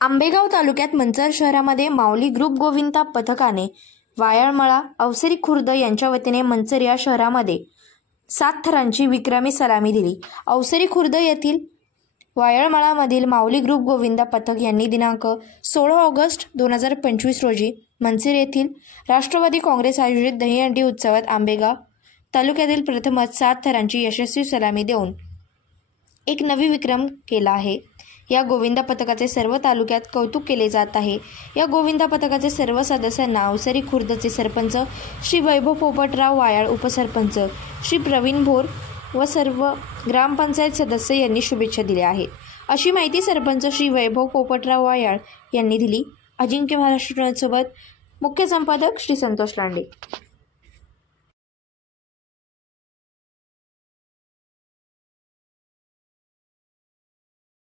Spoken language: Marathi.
आंबेगाव तालुक्यात मंचर शहरामध्ये माऊली ग्रुप गोविंदा पथकाने वायळमळा, अवसरी खुर्द यांच्या वतीने मंचर या शहरामध्ये 7 थरांची विक्रमी सलामी दिली। अवसरी खुर्द येथील वायळमळामधील माऊली ग्रुप गोविंदा पथक यांनी दिनांक 16 ऑगस्ट 2025 रोजी मंचर येथील राष्ट्रवादी काँग्रेस आयोजित दहीहंडी उत्सवात आंबेगाव तालुक्यातील प्रथमच 7 थरांची यशस्वी सलामी देऊन एक नवी विक्रम केला आहे। या गोविंदा पथकाचे सर्व तालुक्यात कौतुक केले जात आहे। या गोविंदा पथकाचे सर्व सदस्यांना अवसरी खुर्दचे सरपंच श्री वैभव पोपटराव वायाळ, उपसरपंच श्री प्रवीण भोर व सर्व ग्रामपंचायत सदस्य यांनी शुभेच्छा दिल्या आहेत, अशी माहिती सरपंच श्री वैभव पोपटराव वायाळ यांनी दिली। अजिंक्य महाराष्ट्र सोबत मुख्य संपादक श्री संतोष लांडे।